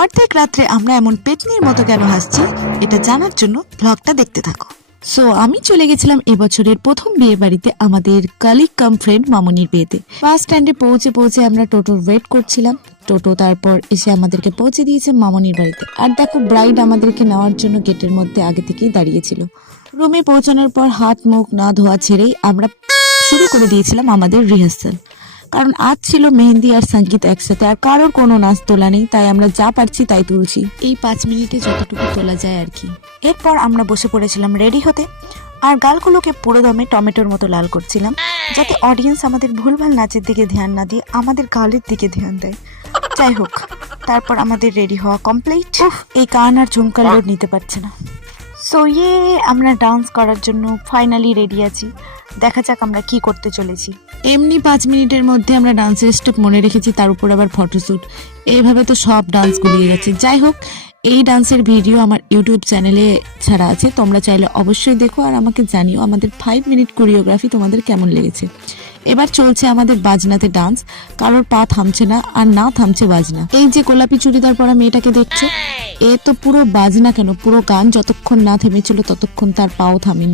অর্ধেক রাত্রে আমরা এমন পেতনির মতো কেন হাসছি এটা জানার জন্য ব্লগটা দেখতে থাকো। সো আমি চলে গেছিলাম এবছরের প্রথম বিয়ে বাড়িতে, আমাদের কালিগ কাম ফ্রেন্ড মামনির বিয়েতে। বাস স্ট্যান্ডে পৌঁছে আমরা টোটোর ওয়েট করছিলাম। টোটো তারপর এসে আমাদেরকে পৌঁছে দিয়েছে মামনির বাড়িতে। আর দেখো, ব্রাইড আমাদেরকে নেওয়ার জন্য গেটের মধ্যে আগে থেকেই দাঁড়িয়েছিল। রুমে পৌঁছানোর পর হাত মুখ না ধোয়া ছেড়েই আমরা শুরু করে দিয়েছিলাম আমাদের রিহার্সাল। কারণ আজ ছিল মেহেন্দি আর সঙ্গীত একসাথে, আর কারোর কোনো নাচ তোলা নেই, তাই আমরা যা পারছি তাই তুলছি, এই 5 মিনিটে যতটুকু তোলা যায় আর কি। এরপর আমরা বসে পড়েছিলাম রেডি হতে, আর গালগুলোকে পুরো দমে টমেটোর মতো লাল করছিলাম, যাতে অডিয়েন্স আমাদের ভুলভাল নাচের দিকে ধ্যান না দিয়ে আমাদের গালের দিকে ধ্যান দেয়। যাই হোক, তারপর আমাদের রেডি হওয়া কমপ্লিট। এই কান আর ঝুমকার লোড নিতে পারছে না। সো আমরা ডান্স করার জন্য ফাইনালি রেডি আছি। দেখা যাক আমরা কি করতে চলেছি। এমনি 5 মিনিটের মধ্যে আমরা ডান্সের স্টেপ মনে রেখেছি, তার উপর আবার ফটোশ্যুট, এইভাবে তো সব ডান্স গুলিয়ে যাচ্ছে। যাই হোক, এই ডান্সের ভিডিও আমার ইউটিউব চ্যানেলে ছাড়া আছে, তোমরা চাইলে অবশ্যই দেখো আর আমাকে জানিও আমাদের 5 মিনিট কোরিওগ্রাফি তোমাদের কেমন লেগেছে। এবার চলছে আমাদের বাজনাতে ডান্স, কারোর পা থামছে না, আর না থামছে বাজনা। এই যে গোলাপি চুড়িদার পরা মেয়েটাকে দেখছো, এ তো পুরো বাজনা কেন, পুরো গান যতক্ষণ না থেমেছিল ততক্ষণ তার পাও থামেনি।